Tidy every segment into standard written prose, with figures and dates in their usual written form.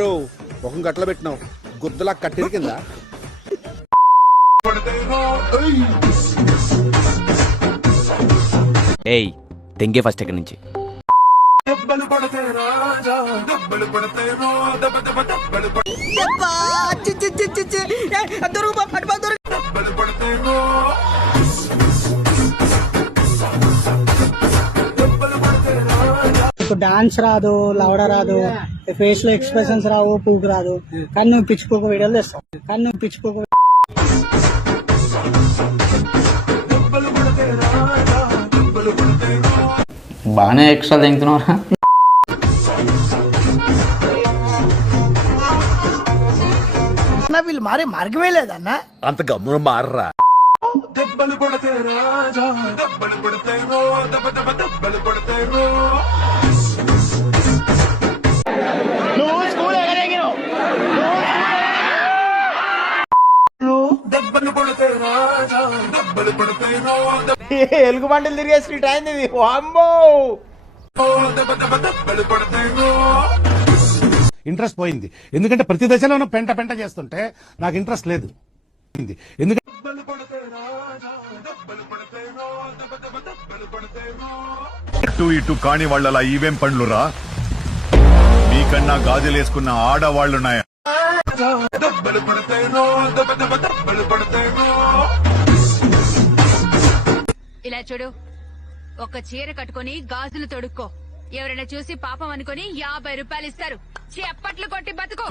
bro ముఖం గట్ల పెట్టినావు గుద్దలా కట్టెరి కింద ఏయ్ తెంగే ఫస్ట్ ఎక్కడి నుంచి డాన్స్ రాదు లవడ రాదు ఫేస్ లో ఎక్స్ప్రెషన్స్ రావు పూకు రాదు కానీ నువ్వు పిచ్చిపోక వీడియోలు తెస్తావు బాగానే ఎక్స్ట్రా తింటున్నారా వీళ్ళు మారే మార్గమే లేదన్నా అంత గమ్మున మారరా ఎలుగు బండలు తిరిగే స్ట్రీట్ అయింది ఇది అమ్మో ఇంట్రెస్ట్ పోయింది ఎందుకంటే ప్రతి దశలోనూ పెంట పెంట చేస్తుంటే నాకు ఇంట్రెస్ట్ లేదు ఎందుకంటే అటు ఇటు కాని వాళ్ళలా ఈవేం పండ్లురా మీకన్నా గాజులేసుకున్న ఆడవాళ్లున్నాయా ఇలా చూడు ఒక చీర కట్టుకొని గాజులు తొడుక్కో ఎవరైనా చూసి పాపం అనుకుని 50 రూపాయలు ఇస్తారు చప్పట్లు కొట్టి బతుకు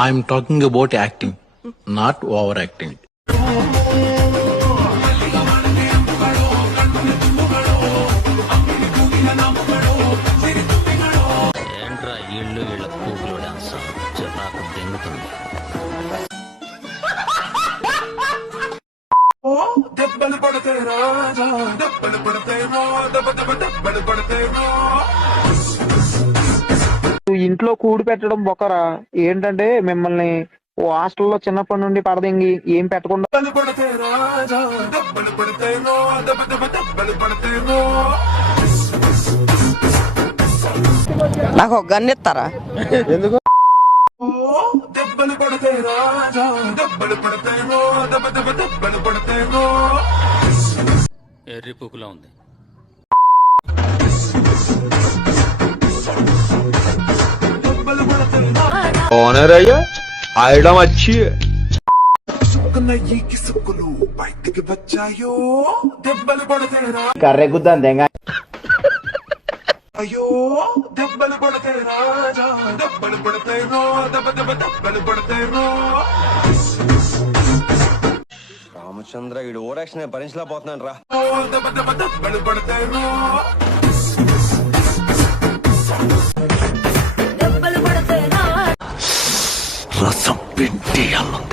I'm talking about acting not over acting ఏంట్రా ఇళ్ళు వీళ్ళ కూకులు డాన్స్ నాకు దెంగుతుంది ఇంట్లో కూడి పెట్టడం బొక్కరా ఏంటంటే మిమ్మల్ని ఓ హాస్టల్లో చిన్నప్పటి నుండి పడదెంగి ఏం పెట్టకుండా నాకు ఒక గన్ ఇస్తారా ఎందుకు ఎర్రి పుకులా ఉంది ఆడడం వచ్చి కర్రె గుద్దాం దెంగ రామచంద్ర ఈడు ఓరాక్షన్ భరించలేకపోతున్నాను రా రసం పెట్టి అల్లం